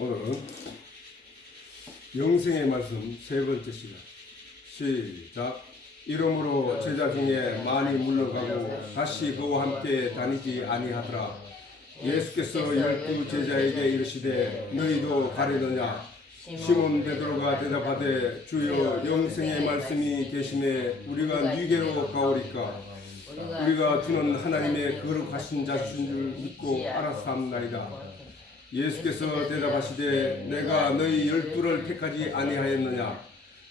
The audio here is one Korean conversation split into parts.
오늘 영생의 말씀 세 번째 시간 시작. 이러므로 제자 중에 많이 물러가고 다시 그와 함께 다니지 아니하더라. 예수께서 12 제자에게 이르시되 너희도 가려느냐? 시몬 베드로가 대답하되 주여 영생의 말씀이 계시매 우리가 네게로 가오리까? 우리가 주는 하나님의 거룩하신 자신 줄 믿고 알았사옵나이다. 예수께서 대답하시되 내가 너희 12를 택하지 아니하였느냐?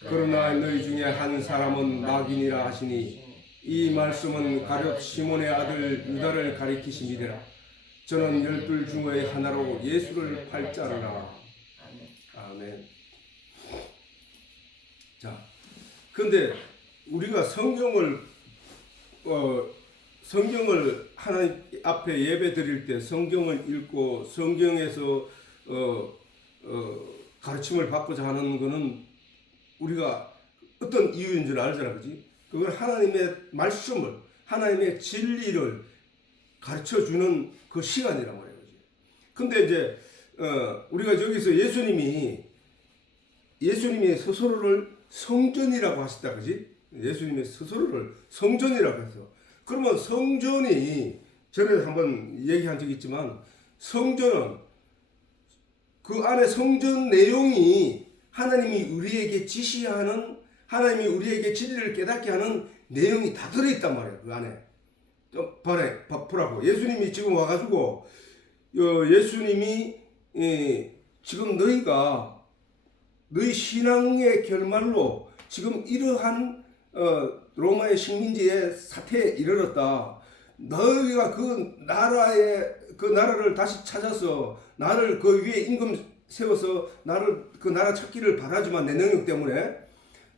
그러나 너희 중에 한 사람은 마귀니라 하시니 이 말씀은 가룟 시몬의 아들 유다를 가리키심이라. 저는 12 중의 하나로 예수를 팔 자라. 아멘. 자, 근데 우리가 성경을 하나님 앞에 예배 드릴 때 성경을 읽고 성경에서 가르침을 받고자 하는 것은 우리가 어떤 이유인 줄 알잖아, 그지? 그건 하나님의 말씀을, 하나님의 진리를 가르쳐 주는 그 시간이란 말이야, 그지? 근데 이제 우리가 여기서 예수님이 스스로를 성전이라고 하셨다, 그지? 예수님의 스스로를 성전이라고 했어. 그러면 성전이 전에 한번 얘기한 적이 있지만 성전은 그 안에 성전 내용이 하나님이 우리에게 지시하는, 하나님이 우리에게 진리를 깨닫게 하는 내용이 다 들어있단 말이에요. 그 안에. 보라고. 예수님이 지금 와가지고 예수님이 지금 너희 신앙의 결말로 지금 이러한 로마의 식민지의 사태에 이르렀다. 너희가 그 나라를 다시 찾아서 나를 그 위에 임금 세워서 그 나라 찾기를 바라지만 내 능력 때문에.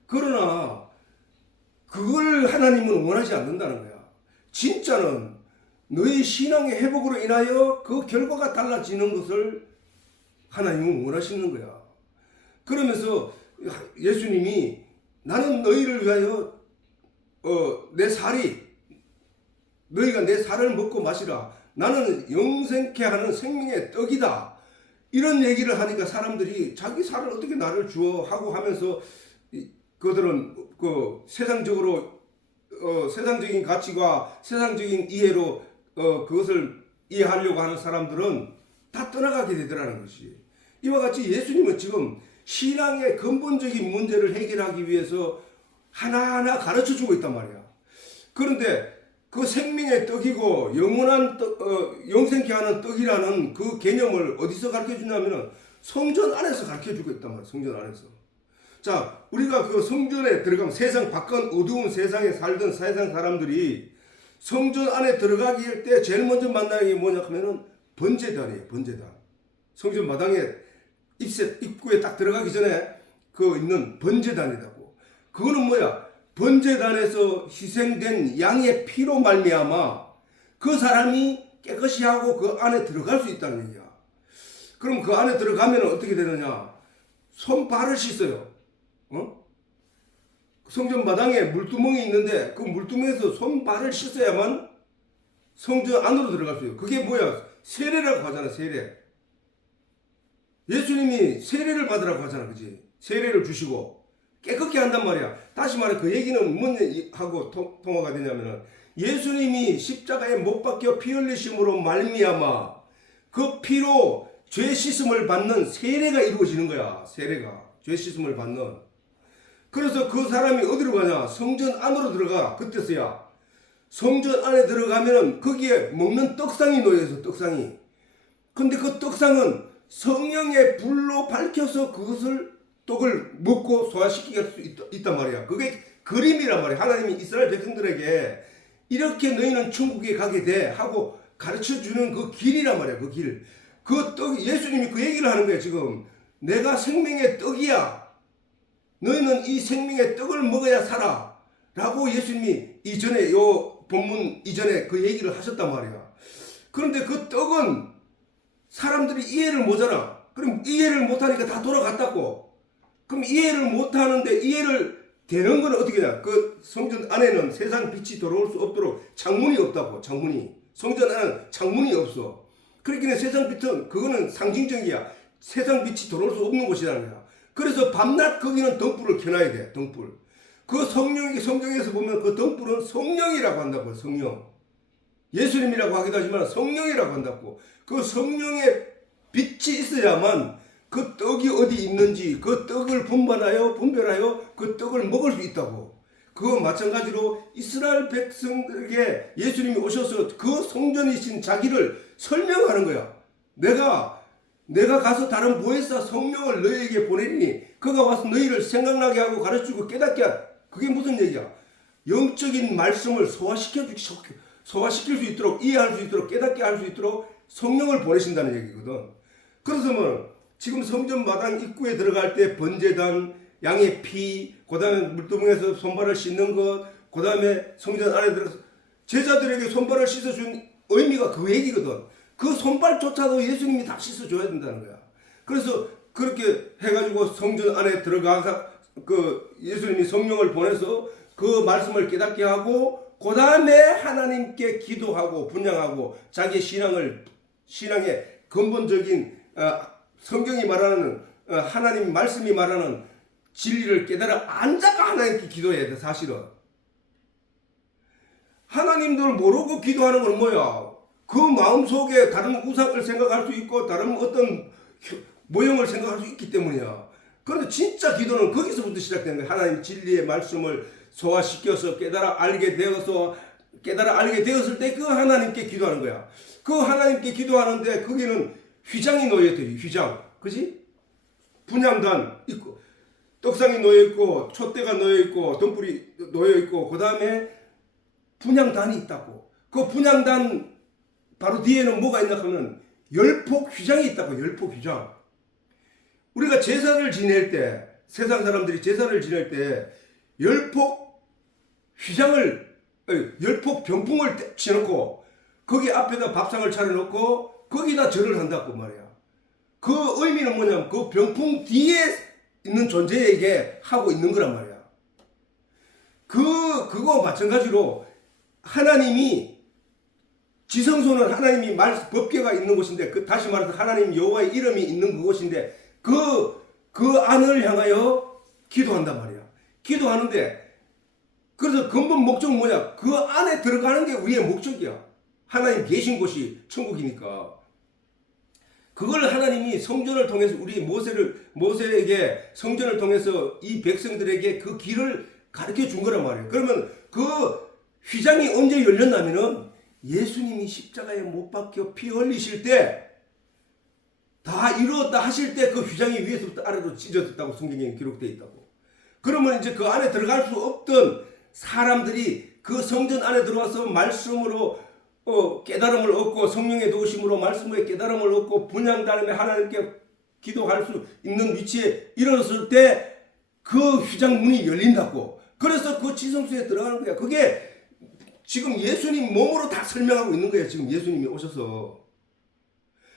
그러나 그걸 하나님은 원하지 않는다는 거야. 진짜는 너희 신앙의 회복으로 인하여 그 결과가 달라지는 것을 하나님은 원하시는 거야. 그러면서 예수님이 나는 너희를 위하여 너희가 내 살을 먹고 마시라. 나는 영생케 하는 생명의 떡이다. 이런 얘기를 하니까 사람들이 자기 살을 어떻게 나를 주어 하고 하면서 그들은 그 세상적인 가치와 세상적인 이해로 그것을 이해하려고 하는 사람들은 다 떠나가게 되더라는 것이. 이와 같이 예수님은 지금 신앙의 근본적인 문제를 해결하기 위해서 하나하나 가르쳐 주고 있단 말이야. 그런데 그 생명의 떡이고 영원한 영생케 하는 떡이라는 그 개념을 어디서 가르쳐 주냐면은 성전 안에서 가르쳐 주고 있단 말이야. 성전 안에서. 자, 우리가 그 성전에 들어가면 세상 밖은 어두운 세상에 살던 세상 사람들이 성전 안에 들어가기 할 때 제일 먼저 만나는 게 뭐냐 하면은 번제단이에요. 번제단. 성전 마당에 입구에 딱 들어가기 전에 그 있는 번제단이라고. 그거는 뭐야? 번제단에서 희생된 양의 피로 말미암아 그 사람이 깨끗이 하고 그 안에 들어갈 수 있다는 얘기야. 그럼 그 안에 들어가면 어떻게 되느냐? 손발을 씻어요. 성전 마당에 물두멍이 있는데 그 물두멍에서 손발을 씻어야만 성전 안으로 들어갈 수 있어요. 그게 뭐야? 세례라고 하잖아, 세례. 예수님이 세례를 받으라고 하잖아, 그지? 세례를 주시고 깨끗게 한단 말이야. 다시 말해 그 얘기는 뭐하고 통화가 되냐면은 예수님이 십자가에 못 박혀 피 흘리심으로 말미암아 그 피로 죄 씻음을 받는 세례가 이루어지는 거야. 세례가 죄 씻음을 받는. 그래서 그 사람이 어디로 가냐? 성전 안으로 들어가. 그때서야 성전 안에 들어가면은 거기에 먹는 떡상이 놓여 있어. 떡상이. 근데 그 떡상은 성령의 불로 밝혀서 그것을 떡을 먹고 소화시키게 할 수 있단 말이야. 그게 그림이란 말이야. 하나님이 이스라엘 백성들에게 이렇게 너희는 천국에 가게 돼 하고 가르쳐주는 그 길이란 말이야. 그 길. 그 떡, 예수님이 그 얘기를 하는 거야. 지금 내가 생명의 떡이야. 너희는 이 생명의 떡을 먹어야 살아 라고 예수님이 이전에 요 본문 이전에 그 얘기를 하셨단 말이야. 그런데 그 떡은 사람들이 이해를 못하나. 그럼 이해를 못하니까 다 돌아갔다고. 그럼 이해를 못하는데 이해를 되는 건 어떻게 해야? 그 성전 안에는 세상 빛이 들어올 수 없도록 창문이 없다고. 창문이. 성전 안에는 창문이 없어. 그렇기는 세상 빛은 그거는 상징적이야. 세상 빛이 들어올 수 없는 곳이라는 거야. 그래서 밤낮 거기는 등불을 켜놔야 돼. 등불. 그 성경에서 보면 그 등불은 성령이라고 한다고. 성령. 예수님이라고 하기도 하지만 성령이라고 한다고. 그 성령의 빛이 있어야만 그 떡이 어디 있는지 그 떡을 분별하여 그 떡을 먹을 수 있다고. 그거 마찬가지로 이스라엘 백성에게 예수님이 오셔서 그 성전이신 자기를 설명하는 거야. 내가 가서 다른 보혜사 성령을 너희에게 보내리니 그가 와서 너희를 생각나게 하고 가르치고 깨닫게 하라. 그게 무슨 얘기야? 영적인 말씀을 소화시킬 수 있도록, 이해할 수 있도록, 깨닫게 할 수 있도록 성령을 보내신다는 얘기거든. 그래서 뭐 지금 성전 마당 입구에 들어갈 때 번제단, 양의 피, 그 다음에 물두멍에서 손발을 씻는 것, 그 다음에 성전 안에 들어서 제자들에게 손발을 씻어준 의미가 그 얘기거든. 그 손발조차도 예수님이 다 씻어줘야 된다는 거야. 그래서 그렇게 해가지고 성전 안에 들어가서 그 예수님이 성령을 보내서 그 말씀을 깨닫게 하고 그 다음에 하나님께 기도하고 분양하고 자기의 신앙의 근본적인 성경이 말하는 하나님 말씀이 말하는 진리를 깨달아 앉아가 하나님께 기도해야 돼. 사실은 하나님들 모르고 기도하는 건 뭐야? 그 마음속에 다른 우상을 생각할 수 있고 다른 어떤 모형을 생각할 수 있기 때문이야. 그런데 진짜 기도는 거기서부터 시작되는 거야. 하나님 진리의 말씀을 소화시켜서 깨달아 알게 되었을 때 그 하나님께 기도하는 거야. 그 하나님께 기도하는데 거기는 휘장이 놓여있대. 휘장. 그지? 분향단 있고 떡상이 놓여있고 촛대가 놓여있고 등불이 놓여있고 그 다음에 분향단이 있다고. 그 분향단 바로 뒤에는 뭐가 있나 하면 열폭 휘장이 있다고. 열폭 휘장. 우리가 제사를 지낼 때 세상 사람들이 제사를 지낼 때 열폭 병풍을 치놓고 거기 앞에다 밥상을 차려놓고 거기다 절을 한다고 말이야. 그 의미는 뭐냐면 그 병풍 뒤에 있는 존재에게 하고 있는 거란 말이야. 그거 마찬가지로 하나님이 지성소는 하나님이 법궤가 있는 곳인데 다시 말해서 하나님 여호와의 이름이 있는 그곳인데 그 안을 향하여 기도한단 말이야. 기도하는데 그래서 근본 목적은 뭐냐? 그 안에 들어가는 게 우리의 목적이야. 하나님 계신 곳이 천국이니까. 그걸 하나님이 성전을 통해서 우리 모세에게 성전을 통해서 이 백성들에게 그 길을 가르쳐 준 거란 말이에요. 그러면 그 휘장이 언제 열렸냐면은 예수님이 십자가에 못 박혀 피 흘리실 때 다 이루었다 하실 때 그 휘장이 위에서부터 아래로 찢어졌다고 성경에 기록되어 있다고. 그러면 이제 그 안에 들어갈 수 없던 사람들이 그 성전 안에 들어와서 말씀으로 깨달음을 얻고 성령의 도우심으로 말씀의 깨달음을 얻고 분향단에 하나님께 기도할 수 있는 위치에 이르렀을 때 그 휘장 문이 열린다고. 그래서 그 지성소에 들어가는 거야. 그게 지금 예수님 몸으로 다 설명하고 있는 거야. 지금 예수님이 오셔서.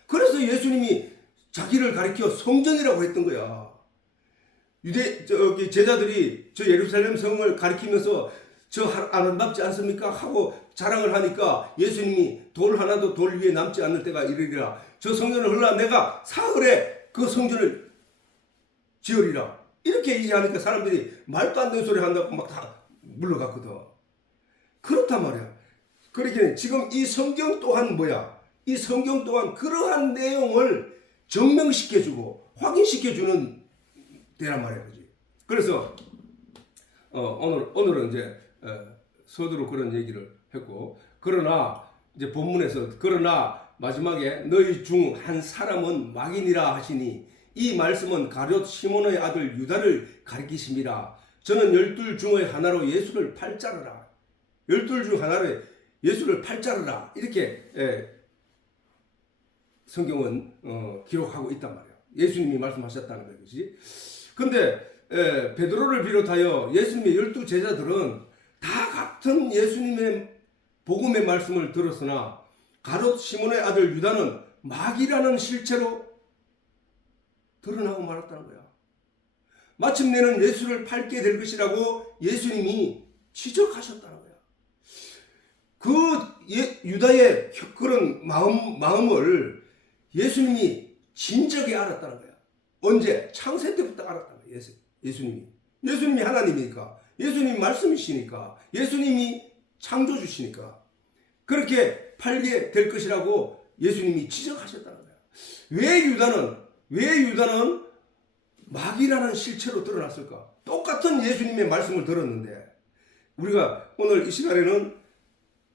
그래서 예수님이 자기를 가리켜 성전이라고 했던 거야. 제자들이 저 예루살렘 성을 가리키면서 저 아름답지 않습니까? 하고 자랑을 하니까 예수님이 돌 하나도 돌 위에 남지 않는 때가 이르리라. 저 성전을 흘러 내가 사흘에 그 성전을 지으리라. 이렇게 얘기하니까 사람들이 말도 안 되는 소리 한다고 막 다 물러갔거든. 그렇단 말이야. 그렇게 지금 이 성경 또한 뭐야? 이 성경 또한 그러한 내용을 증명시켜주고 확인시켜주는 대란 말이야. 그지? 그래서 오늘은 이제 서두로 그런 얘기를 했고, 그러나 이제 본문에서 그러나 마지막에 너희 중 한 사람은 마귀니라 하시니 이 말씀은 가룟 시몬의 아들 유다를 가리키심이라. 저는 12 중의 하나로 예수를 팔자르라. 12 중 하나로 예수를 팔자르라. 이렇게 성경은 기록하고 있단 말이야. 예수님이 말씀하셨다는 거지. 근데 베드로를 비롯하여 예수님의 12 제자들은 다 같은 예수님의 복음의 말씀을 들었으나 가룟 시몬의 아들 유다는 마귀라는 실체로 드러나고 말았다는 거야. 마침내는 예수를 팔게 될 것이라고 예수님이 지적하셨다는 거야. 그 유다의 그런 마음을 예수님이 진작에 알았다는 거야. 언제? 창세 때부터 알았다는 거야. 예수님이 하나님이니까, 예수님이 말씀이시니까, 예수님이 창조주시니까 그렇게 팔게 될 것이라고 예수님이 지적하셨다는 거야. 왜 유다는 마귀라는 실체로 드러났을까? 똑같은 예수님의 말씀을 들었는데, 우리가 오늘 이 시간에는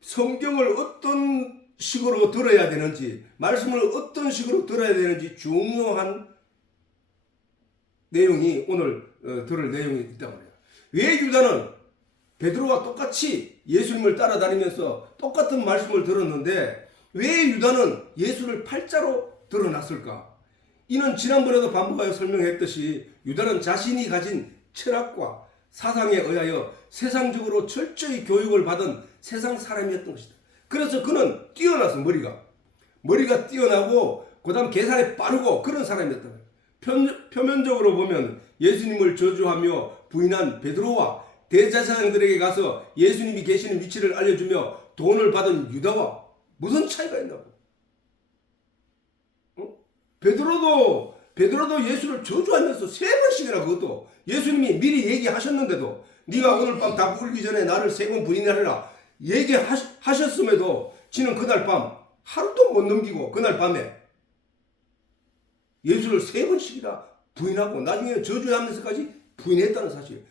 성경을 어떤 식으로 들어야 되는지, 말씀을 어떤 식으로 들어야 되는지 중요한 내용이 오늘 들을 내용이 있단 말이야. 왜 유다는 베드로와 똑같이 예수님을 따라다니면서 똑같은 말씀을 들었는데 왜 유다는 예수를 팔자로 드러났을까? 이는 지난번에도 반복하여 설명했듯이 유다는 자신이 가진 철학과 사상에 의하여 세상적으로 철저히 교육을 받은 세상 사람이었던 것이다. 그래서 그는 뛰어나서 머리가 뛰어나고 그다음 계산에 빠르고 그런 사람이었던 거예요. 표면적으로 보면 예수님을 저주하며 부인한 베드로와 대제사장들에게 가서 예수님이 계시는 위치를 알려주며 돈을 받은 유다와 무슨 차이가 있나고? 베드로도 예수를 저주하면서 3번씩이나 그것도 예수님이 미리 얘기하셨는데도 네가 오늘 밤 다 울기 전에 나를 3번 부인하리라 얘기하셨음에도 지는 그날 밤 하루도 못 넘기고 그날 밤에 예수를 3번씩이나 부인하고 나중에 저주하면서까지 부인했다는 사실.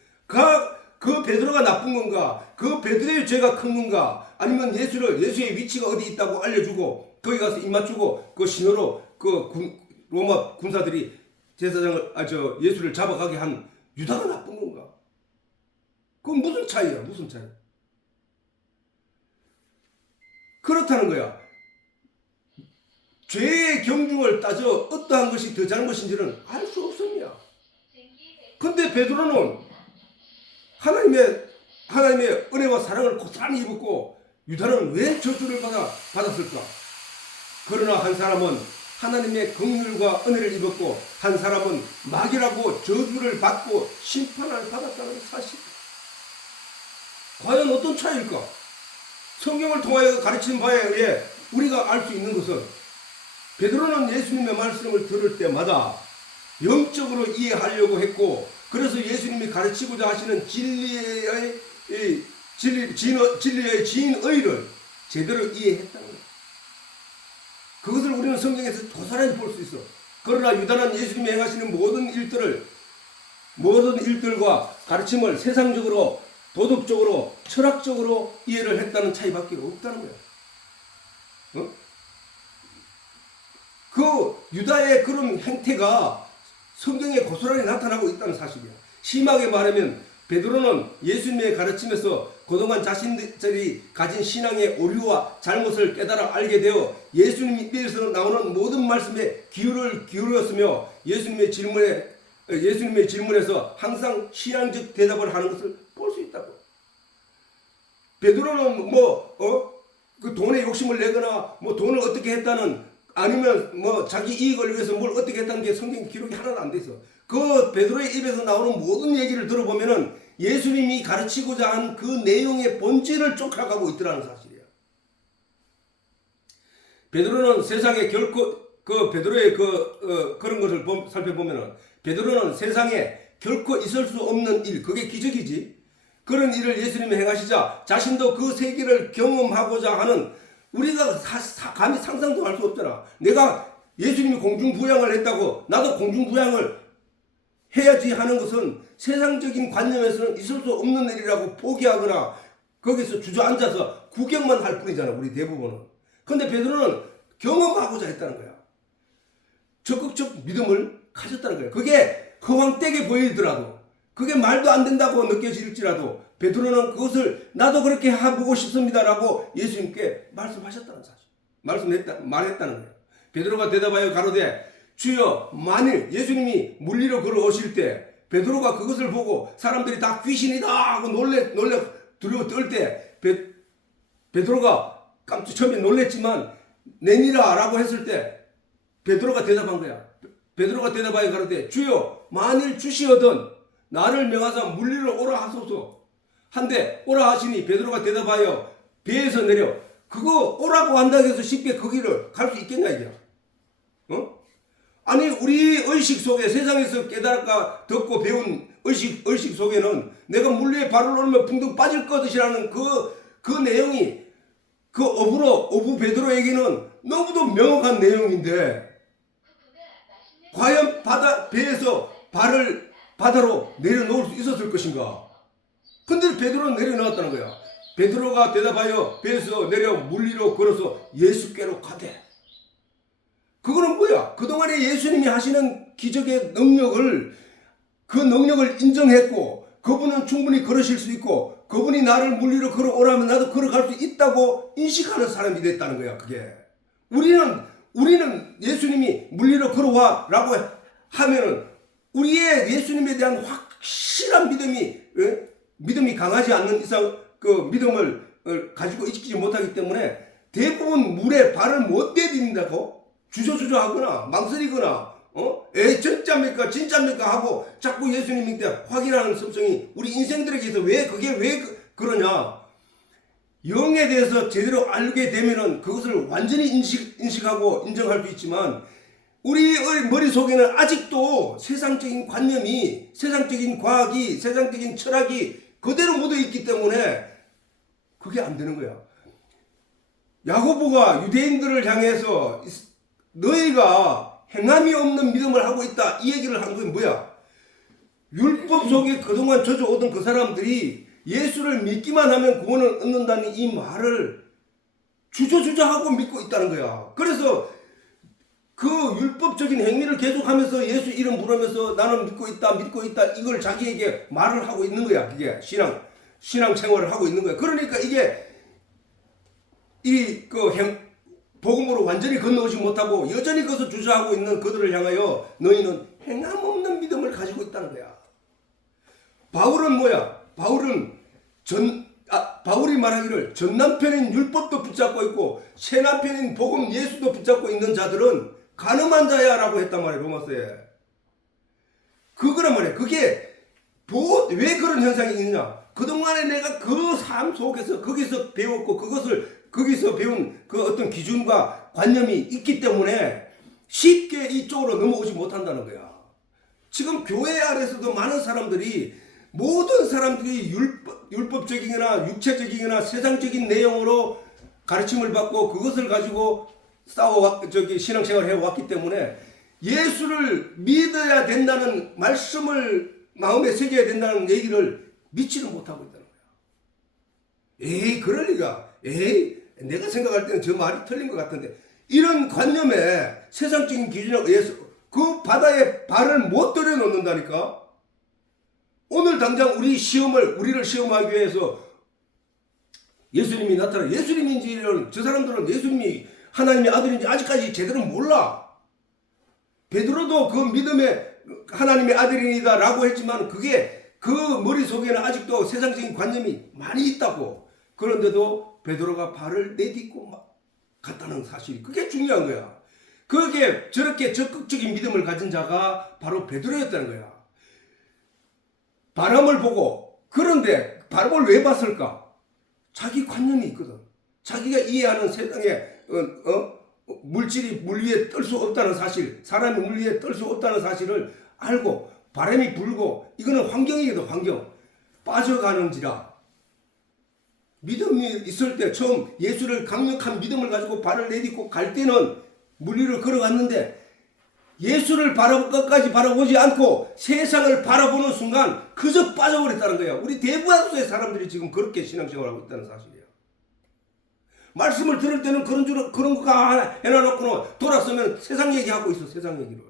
그 베드로가 나쁜 건가? 그 베드로의 죄가 큰 건가? 아니면 예수의 위치가 어디 있다고 알려주고 거기 가서 입 맞추고 그 신호로 로마 군사들이 예수를 잡아가게 한 유다가 나쁜 건가? 그건 무슨 차이야? 무슨 차이? 그렇다는 거야. 죄의 경중을 따져 어떠한 것이 더 잘못인지는 알 수 없습니다. 근데 베드로는 하나님의 은혜와 사랑을 고스란히 입었고 유다는 왜 저주를 받았을까? 그러나 한 사람은 하나님의 긍휼과 은혜를 입었고 한 사람은 마귀라고 저주를 받고 심판을 받았다는 사실. 과연 어떤 차이일까? 성경을 통하여 가르치는 바에 의해 우리가 알 수 있는 것은 베드로는 예수님의 말씀을 들을 때마다 영적으로 이해하려고 했고 그래서 예수님이 가르치고자 하시는 진리의 진의를 제대로 이해했다는 거예요. 그것을 우리는 성경에서 고스란히 볼 수 있어. 그러나 유다는 예수님이 행하시는 모든 일들과 가르침을 세상적으로, 도덕적으로, 철학적으로 이해를 했다는 차이밖에 없다는 거야. 그 유다의 그런 행태가 성경에 고스란히 나타나고 있다는 사실이야. 심하게 말하면 베드로는 예수님의 가르침에서 그동안 자신들이 가진 신앙의 오류와 잘못을 깨달아 알게 되어 예수님 입에서 나오는 모든 말씀에 귀를 기울였으며 예수님의 질문에서 항상 신앙적 대답을 하는 것을 볼 수 있다고. 베드로는 그 돈에 욕심을 내거나 돈을 어떻게 했다는 아니면 자기 이익을 위해서 뭘 어떻게 했다는 게 성경 기록이 하나도 안 돼 있어. 그 베드로의 입에서 나오는 모든 얘기를 들어보면은 예수님이 가르치고자 한 그 내용의 본질을 쫓아가고 있더라는 사실이야. 베드로는 세상에 결코 베드로의 그런 것을 살펴보면은 베드로는 세상에 결코 있을 수 없는 일, 그게 기적이지. 그런 일을 예수님이 행하시자 자신도 그 세계를 경험하고자 하는 우리가 감히 상상도 할 수 없잖아. 내가 예수님이 공중부양을 했다고 나도 공중부양을 해야지 하는 것은 세상적인 관념에서는 있을 수 없는 일이라고 포기하거나 거기서 주저앉아서 구경만 할 뿐이잖아. 우리 대부분은. 근데 베드로는 경험하고자 했다는 거야. 적극적 믿음을 가졌다는 거야. 그게 허황되게 보이더라도 그게 말도 안 된다고 느껴질지라도 베드로는 그것을 나도 그렇게 해보고 싶습니다라고 예수님께 말씀하셨다는 사실. 말했다는 거예요. 베드로가 대답하여 가로되 주여, 만일 예수님이 물리로 걸어오실 때 베드로가 그것을 보고 사람들이 다 귀신이다 하고 두려워 떨 때 베드로가 처음에 놀랬지만 내니라 라고 했을 때 베드로가 대답한 거야. 베드로가 대답하여 가로되 주여, 만일 주시거든 나를 명하사 물리로 오라 하소서 한데 오라 하시니 베드로가 대답하여 배에서 내려. 그거 오라고 한다고 해서 쉽게 거기를 갈 수 있겠냐 이게. 아니 우리 의식 속에 세상에서 깨달아 듣고 배운 의식 속에는 내가 물 위에 발을 올리면 붕붕 빠질 것이라는 그 내용이 그 어부 베드로에게는 너무도 명확한 내용인데 과연 배에서 발을 바다로 내려놓을 수 있었을 것인가? 근데 베드로는 내려놓았다는 거야. 베드로가 대답하여 배에서 내려 물 위로 걸어서 예수께로 가되. 그거는 뭐야? 그동안에 예수님이 하시는 기적의 그 능력을 인정했고, 그분은 충분히 걸으실 수 있고, 그분이 나를 물 위로 걸어오라면 나도 걸어갈 수 있다고 인식하는 사람이 됐다는 거야, 그게. 우리는 예수님이 물 위로 걸어와 라고 하면은 우리의 예수님에 대한 확실한 믿음이 강하지 않는 이상 그 믿음을 가지고 있지 못하기 때문에 대부분 물에 발을 못 내딛는다고 주저하거나 망설이거나 진짜입니까 하고 자꾸 예수님한테 확인하는 습성이 우리 인생들에게 있어. 그게 왜 그러냐? 영에 대해서 제대로 알게 되면은 그것을 완전히 인식하고 인정할 수 있지만 우리의 머릿속에는 아직도 세상적인 관념이, 세상적인 과학이, 세상적인 철학이 그대로 묻어 있기 때문에 그게 안 되는 거야. 야고보가 유대인들을 향해서 너희가 행함이 없는 믿음을 하고 있다 이 얘기를 한 건 뭐야? 율법 속에 그동안 젖어오던 그 사람들이 예수를 믿기만 하면 구원을 얻는다는 이 말을 주저하고 믿고 있다는 거야. 그래서 그 율법적인 행위를 계속하면서 예수 이름 부르면서 나는 믿고 있다 이걸 자기에게 말을 하고 있는 거야. 그게 신앙 생활을 하고 있는 거야. 그러니까 이게 복음으로 완전히 건너오지 못하고 여전히 그것을 주저하고 있는 그들을 향하여 너희는 행함 없는 믿음을 가지고 있다는 거야. 바울은 뭐야? 바울이 말하기를 전 남편인 율법도 붙잡고 있고 새 남편인 복음 예수도 붙잡고 있는 자들은 가늠한 자야 라고 했단 말이야. 로마서에. 그거란 말이야. 그게 왜 그런 현상이 있느냐? 그동안에 내가 그 삶 속에서 거기서 배웠고 거기서 배운 그 어떤 기준과 관념이 있기 때문에 쉽게 이쪽으로 넘어오지 못한다는 거야. 지금 교회 안에서도 많은 사람들이 모든 사람들이 율법적이거나 육체적이거나 세상적인 내용으로 가르침을 받고 그것을 가지고 신앙생활을 해왔기 때문에 예수를 믿어야 된다는 말씀을 마음에 새겨야 된다는 얘기를 믿지를 못하고 있다는 거야. 그럴 리가. 내가 생각할 때는 저 말이 틀린 것 같은데 이런 관념에 세상적인 기준에 의해서 그 바다에 발을 못 들여놓는다니까. 오늘 당장 우리를 시험하기 위해서 예수님이 나타나 예수님인지를 저 사람들은 예수님이 하나님의 아들인지 아직까지 제대로 몰라. 베드로도 그 믿음에 하나님의 아들이다 라고 했지만 그게 그 머릿속에는 아직도 세상적인 관념이 많이 있다고. 그런데도 베드로가 발을 내딛고 갔다는 사실이 그게 중요한 거야. 그게 저렇게 적극적인 믿음을 가진 자가 바로 베드로였다는 거야. 바람을 보고. 그런데 바람을 왜 봤을까? 자기 관념이 있거든. 자기가 이해하는 세상에 물질이 물 위에 뜰 수 없다는 사실, 사람이 물 위에 뜰 수 없다는 사실을 알고 바람이 불고 이거는 환경이거든. 환경. 빠져가는지라. 믿음이 있을 때 처음 예수를 강력한 믿음을 가지고 발을 내딛고 갈 때는 물 위를 걸어갔는데 예수를 끝까지 바라보지 않고 세상을 바라보는 순간 그저 빠져버렸다는 거야. 우리 대부분의 사람들이 지금 그렇게 신앙생활을 하고 있다는 사실이에요. 말씀을 들을 때는 그런 거 해놔놓고는 돌아서면 세상 얘기하고 있어. 세상 얘기를.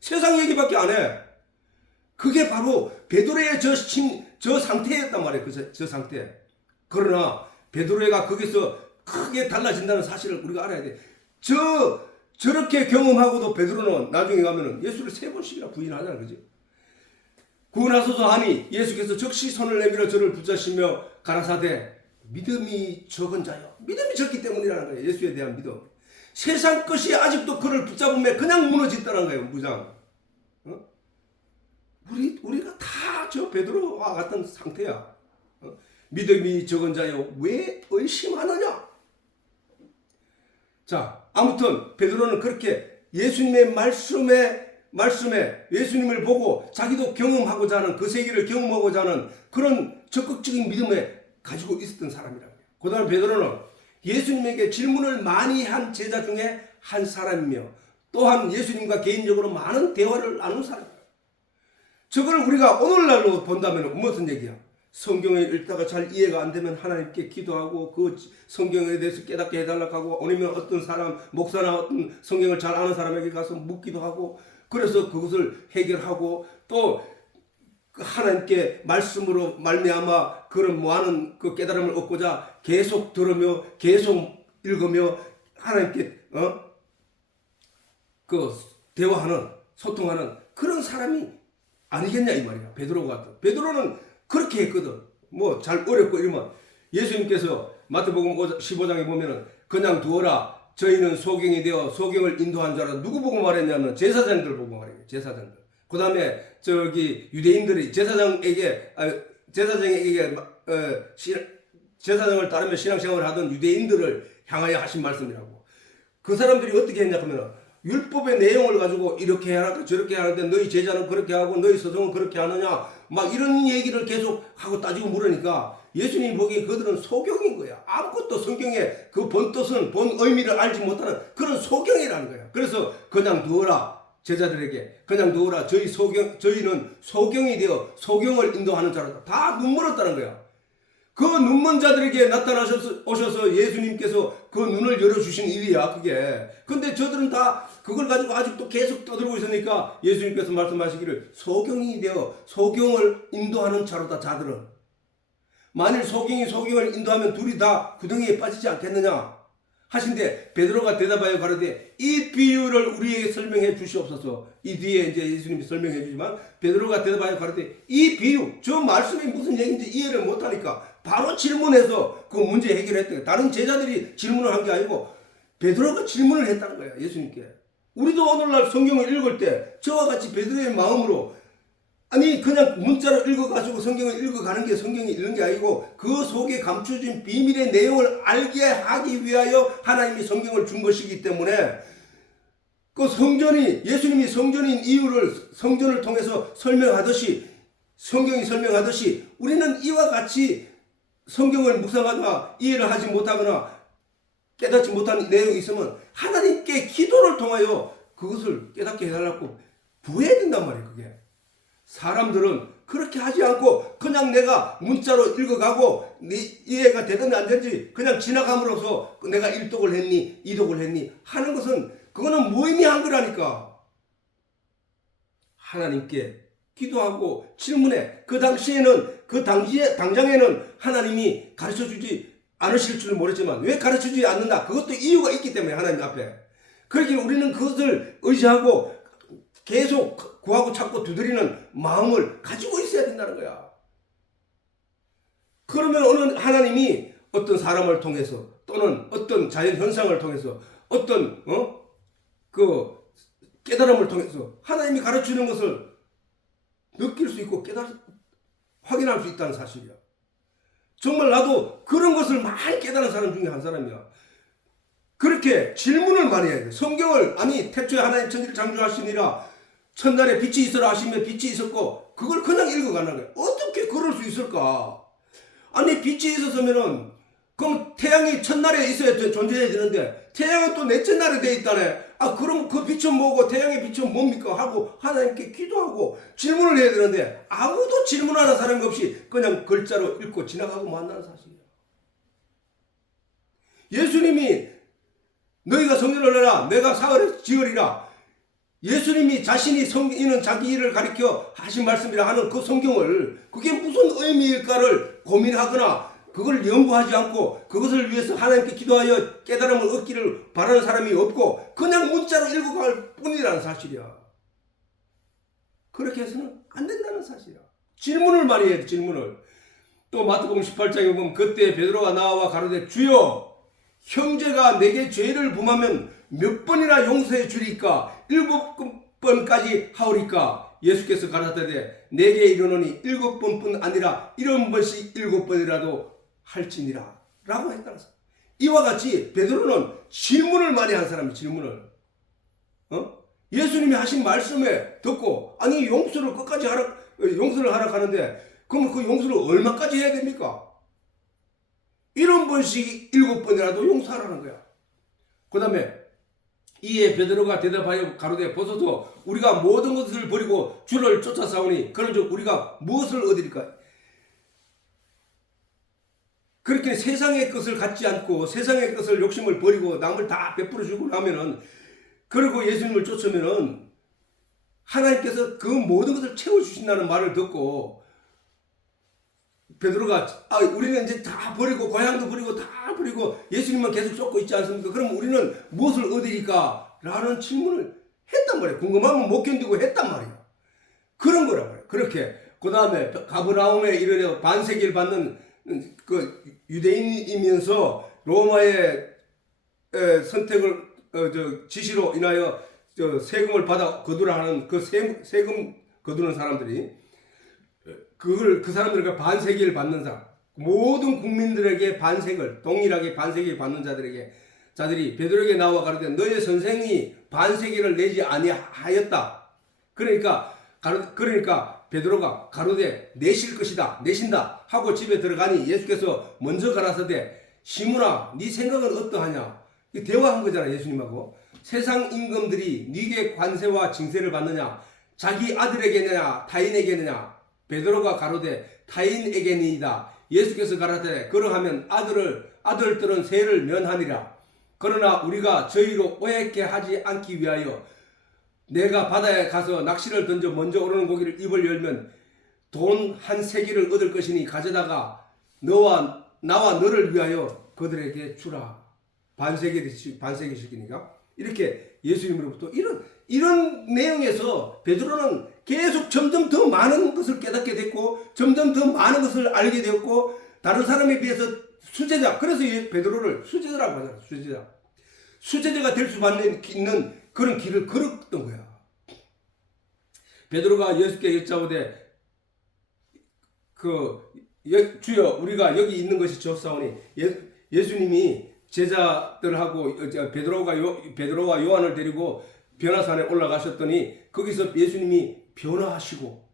세상 얘기밖에 안 해. 그게 바로 베드로의 저 상태였단 말이에요. 저 상태. 그러나 베드로가 거기서 크게 달라진다는 사실을 우리가 알아야 돼. 저렇게 경험하고도 베드로는 나중에 가면은 예수를 3번씩이나 부인하잖아. 그지? 구원하소서 하니 예수께서 즉시 손을 내밀어 저를 붙잡으시며 가라사대 믿음이 적은 자요. 믿음이 적기 때문이라는 거예요. 예수에 대한 믿음. 세상 것이 아직도 그를 붙잡으면 그냥 무너진다는 거예요. 무장. 우리가 다 저 베드로와 같은 상태야. 믿음이 적은 자요 왜 의심하느냐? 자, 아무튼 베드로는 그렇게 예수님의 말씀에 예수님을 보고 자기도 경험하고자 하는 그 세계를 경험하고자 하는 그런 적극적인 믿음에 가지고 있었던 사람이라고요. 그 다음에 베드로는 예수님에게 질문을 많이 한 제자 중에 한 사람이며 또한 예수님과 개인적으로 많은 대화를 나눈 사람이에요. 저걸 우리가 오늘날로 본다면 무슨 얘기야? 성경을 읽다가 잘 이해가 안 되면 하나님께 기도하고 그 성경에 대해서 깨닫게 해달라고 하고, 아니면 어떤 사람, 목사나 어떤 성경을 잘 아는 사람에게 가서 묻기도 하고, 그래서 그것을 해결하고, 또 하나님께 말씀으로 말미암아 그런 많은 그 깨달음을 얻고자 계속 들으며 계속 읽으며 하나님께 그 대화하는, 소통하는 그런 사람이 아니겠냐 이 말이야. 베드로가. 베드로는 그렇게 했거든. 뭐 잘 어렵고 이러면 예수님께서 마태복음 15장에 보면은 그냥 두어라, 저희는 소경이 되어 소경을 인도한 줄 알아. 누구 보고 말했냐면 제사장들 보고 말해요. 제사장들. 그 다음에 저기 유대인들이 제사장에게 제사장을 따르며 신앙생활을 하던 유대인들을 향하여 하신 말씀이라고. 그 사람들이 어떻게 했냐 하면 율법의 내용을 가지고 이렇게 해라 저렇게 하는데 너희 제자는 그렇게 하고 너희 서성은 그렇게 하느냐 막 이런 얘기를 계속 하고 따지고 물으니까 예수님이 보기에 그들은 소경인 거야. 아무것도 성경의 그 본뜻은 본 의미를 알지 못하는 그런 소경이라는 거야. 그래서 그냥 두어라, 제자들에게 그냥 두어라, 저희는 소경이 되어 소경을 인도하는 자로다. 다 눈물었다는 거야. 그 눈먼 자들에게 오셔서 예수님께서 그 눈을 열어주신 일이야 그게. 근데 저들은 다 그걸 가지고 아직도 계속 떠들고 있으니까 예수님께서 말씀하시기를 소경이 되어 소경을 인도하는 자로다. 자들은 만일 소경이 소경을 인도하면 둘이 다 구덩이에 빠지지 않겠느냐 하신데, 베드로가 대답하여 가로되 이 비유를 우리에게 설명해 주시옵소서. 이 뒤에 이제 예수님이 설명해 주지만 베드로가 대답하여 가로되 이 비유, 저 말씀이 무슨 얘기인지 이해를 못하니까 바로 질문해서 그 문제 해결했던 거예요. 다른 제자들이 질문을 한 게 아니고 베드로가 질문을 했다는 거예요. 예수님께. 우리도 오늘날 성경을 읽을 때 저와 같이 베드로의 마음으로, 아니 그냥 문자로 읽어가지고 성경을 읽어가는 게 성경이 읽는 게 아니고 그 속에 감춰진 비밀의 내용을 알게 하기 위하여 하나님이 성경을 준 것이기 때문에 그 성전이, 예수님이 성전인 이유를 성전을 통해서 설명하듯이, 성경이 설명하듯이 우리는 이와 같이 성경을 묵상하다가 이해를 하지 못하거나 깨닫지 못한 내용이 있으면 하나님께 기도를 통하여 그것을 깨닫게 해달라고 구해야 된단 말이에요. 그게 사람들은 그렇게 하지 않고 그냥 내가 문자로 읽어가고 이해가 되든지 안 되든지 그냥 지나감으로써 내가 1독을 했니 2독을 했니 하는 것은 그거는 무의미한 거라니까. 하나님께 기도하고 질문해. 그 당시에는 당장에는 하나님이 가르쳐주지 않으실 줄은 모르지만 왜 가르쳐주지 않는다? 그것도 이유가 있기 때문에 하나님 앞에. 그렇게 우리는 그것을 의지하고 계속 구하고 찾고 두드리는 마음을 가지고 있어야 된다는 거야. 그러면 오늘 하나님이 어떤 사람을 통해서 또는 어떤 자연 현상을 통해서 어떤 그 깨달음을 통해서 하나님이 가르치는 것을 느낄 수 있고 확인할 수 있다는 사실이야. 정말 나도 그런 것을 많이 깨달은 사람 중에 한 사람이야. 그렇게 질문을 많이 해야 돼. 성경을, 아니 태초에 하나님 천지를 창조하시니라 첫날에 빛이 있으라 하시면 빛이 있었고 그걸 그냥 읽어가는 거야. 어떻게 그럴 수 있을까? 아니 빛이 있었으면은 그럼 태양이 첫날에 있어야 존재해야 되는데 태양은 또 넷째 날에 돼 있다네. 아 그럼 그 빛은 뭐고 태양의 빛은 뭡니까? 하고 하나님께 기도하고 질문을 해야 되는데 아무도 질문하는 사람이 없이 그냥 글자로 읽고 지나가고 만나는 사실이야. 예수님이 너희가 성전을 내라 내가 사흘에 지으리라. 예수님이 자신이 성인은 자기 일을 가리켜 하신 말씀이라 하는 그 성경을 그게 무슨 의미일까를 고민하거나 그걸 연구하지 않고 그것을 위해서 하나님께 기도하여 깨달음을 얻기를 바라는 사람이 없고 그냥 문자로 읽어갈 뿐이라는 사실이야. 그렇게 해서는 안 된다는 사실이야. 질문을 많이 해야 돼. 질문을. 또 마태복음 18장에 보면 그때 베드로가 나와 가로되 주여 형제가 내게 죄를 범하면 몇 번이나 용서해 주리까? 7번까지 하오리까? 예수께서 가라사대 내게 이르노니 7번뿐 아니라 70번씩 7번이라도 할지니라 라고 했다는 사실. 이와 같이 베드로는 질문을 많이 한 사람이 질문을. 예수님이 하신 말씀에 듣고 아니 용서를 끝까지 하라, 용서를 하라 하는데 그럼 그 용서를 얼마까지 해야 됩니까? 7번씩 7번이라도 용서하라는 거야. 그 다음에 이에 베드로가 대답하여 가로되 보소서 우리가 모든 것을 버리고 주를 쫓아 싸우니 그런즉 우리가 무엇을 얻으리까? 그렇게 세상의 것을 갖지 않고 세상의 것을 욕심을 버리고 남을 다 베풀어 주고 나면은 그리고 예수님을 쫓으면은 하나님께서 그 모든 것을 채워주신다는 말을 듣고 베드로가 우리는 이제 다 버리고 고향도 버리고 다 버리고 예수님만 계속 쫓고 있지 않습니까? 그럼 우리는 무엇을 얻으리까? 라는 질문을 했단 말이에요. 궁금하면 못 견디고 했단 말이에요. 그런 거라고요. 그렇게 그 다음에 가버나움에 이르러 반세기를 받는 그 유대인이면서 로마의 선택을 지시로 인하여 세금을 받아 거두라 하는 그 세금 거두는 사람들이 그 사람들과 반세기를 받는 사람 모든 국민들에게 반세를 동일하게 반세기를 받는 자들이 베드로에게 나와 가로되 너의 선생이 반세기를 내지 아니하였다. 그러니까 베드로가 가로되 내실 것이다 내신다 하고 집에 들어가니 예수께서 먼저 가라사대 시몬아 네 생각은 어떠하냐? 대화한 거잖아. 예수님하고 세상 임금들이 네게 관세와 징세를 받느냐 자기 아들에게느냐 타인에게느냐? 베드로가 가로되 타인에게니이다. 예수께서 가라사대 그러하면 아들들은 세를 면하니라. 그러나 우리가 저희로 오해케 하지 않기 위하여 내가 바다에 가서 낚시를 던져 먼저 오르는 고기를 입을 열면 돈 한 세기를 얻을 것이니 가져다가 나와 너를 위하여 그들에게 주라. 반세기시키니까 이렇게 예수님으로부터 이런 내용에서 베드로는 계속 점점 더 많은 것을 깨닫게 됐고 점점 더 많은 것을 알게 되었고 다른 사람에 비해서 수제자. 그래서 베드로를 수제자라고 하잖아요. 수제자가 될 수 있는 그런 길을 걸었던 거야. 베드로가 예수께 여짜오되 주여 우리가 여기 있는 것이 좋사오니 예수님이 제자들하고 베드로와 요한을 데리고 변화산에 올라가셨더니 거기서 예수님이 변화하시고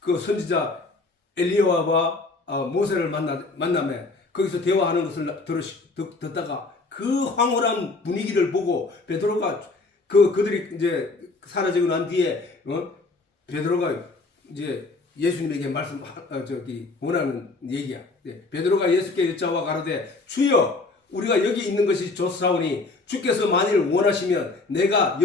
그 선지자 엘리야와 모세를 만나며 거기서 대화하는 것을 듣다가 그 황홀한 분위기를 보고 베드로가 그들이 이제 사라지고 난 뒤에 베드로가 이제 예수님에게 원하는 얘기야. 베드로가 예수께 여짜와 가로되 주여 우리가 여기 있는 것이 좋사오니 주께서 만일 원하시면 내가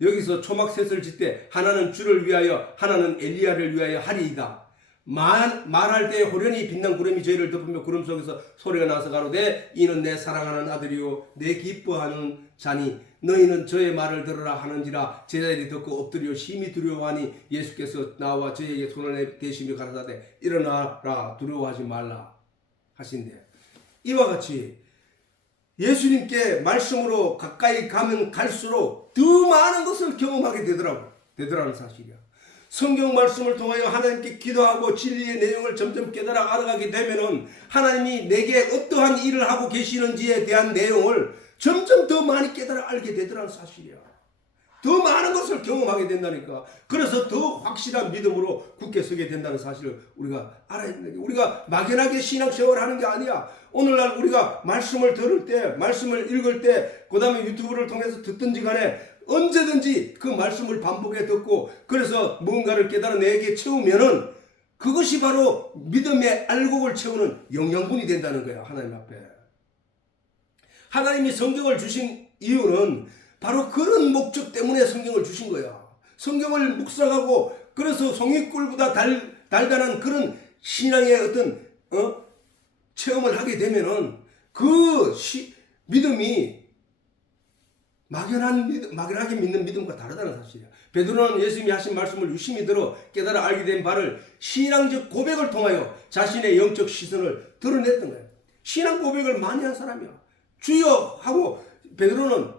여기서 초막셋을 짓되 하나는 주를 위하여 하나는 엘리야를 위하여 하리이다. 말할 때 호련히 빛난 구름이 저희를 덮으며 구름 속에서 소리가 나서 가로되 이는 내 사랑하는 아들이요 내 기뻐하는 자니 너희는 저의 말을 들으라 하는지라. 제자들이 듣고 엎드려 심히 두려워하니 예수께서 나와 저에게 손을 대시며 가라사대 일어나라 두려워하지 말라 하신대. 이와 같이 예수님께 말씀으로 가까이 가면 갈수록 더 많은 것을 경험하게 되더라는 사실이야. 성경 말씀을 통하여 하나님께 기도하고 진리의 내용을 점점 깨달아 알아가게 되면은 하나님이 내게 어떠한 일을 하고 계시는지에 대한 내용을 점점 더 많이 깨달아 알게 되더라는 사실이야. 더 많은 것을 경험하게 된다니까. 그래서 더 확실한 믿음으로 굳게 서게 된다는 사실을 우리가 알아야 된다. 우리가 막연하게 신앙생활을 하는 게 아니야. 오늘날 우리가 말씀을 들을 때, 말씀을 읽을 때, 그 다음에 유튜브를 통해서 듣든지 간에 언제든지 그 말씀을 반복해 듣고 그래서 뭔가를 깨달아 내게 채우면은 그것이 바로 믿음의 알곡을 채우는 영양분이 된다는 거야. 하나님 앞에. 하나님이 성경을 주신 이유는 바로 그런 목적 때문에 성경을 주신 거야. 성경을 묵상하고 그래서 송이꿀보다 달달한 그런 신앙의 어떤 체험을 하게 되면은 믿음이 막연하게 믿는 믿음과 다르다는 사실이야. 베드로는 예수님이 하신 말씀을 유심히 들어 깨달아 알게 된 바를 신앙적 고백을 통하여 자신의 영적 시선을 드러냈던 거야. 신앙 고백을 많이 한 사람이야. 주여 하고 베드로는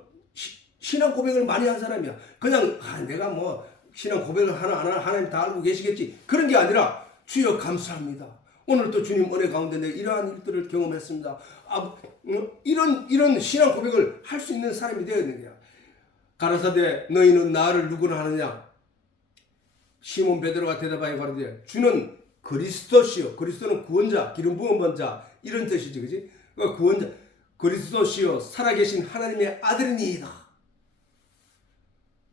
신앙 고백을 많이 한 사람이야. 그냥 내가 뭐 신앙 고백을 하나 하나님 다 알고 계시겠지 그런 게 아니라 주여 감사합니다. 오늘 또 주님 은혜 가운데 내가 이러한 일들을 경험했습니다. 이런 신앙 고백을 할 수 있는 사람이 되어야 되는 거야. 가라사대 너희는 나를 누구나 하느냐? 시몬 베드로가 대답하여 가로되 주는 그리스도시요. 그리스도는 구원자, 기름 부은 번자 이런 뜻이지, 그지? 그러니까 구원자, 그리스도시요 살아계신 하나님의 아들이니이다.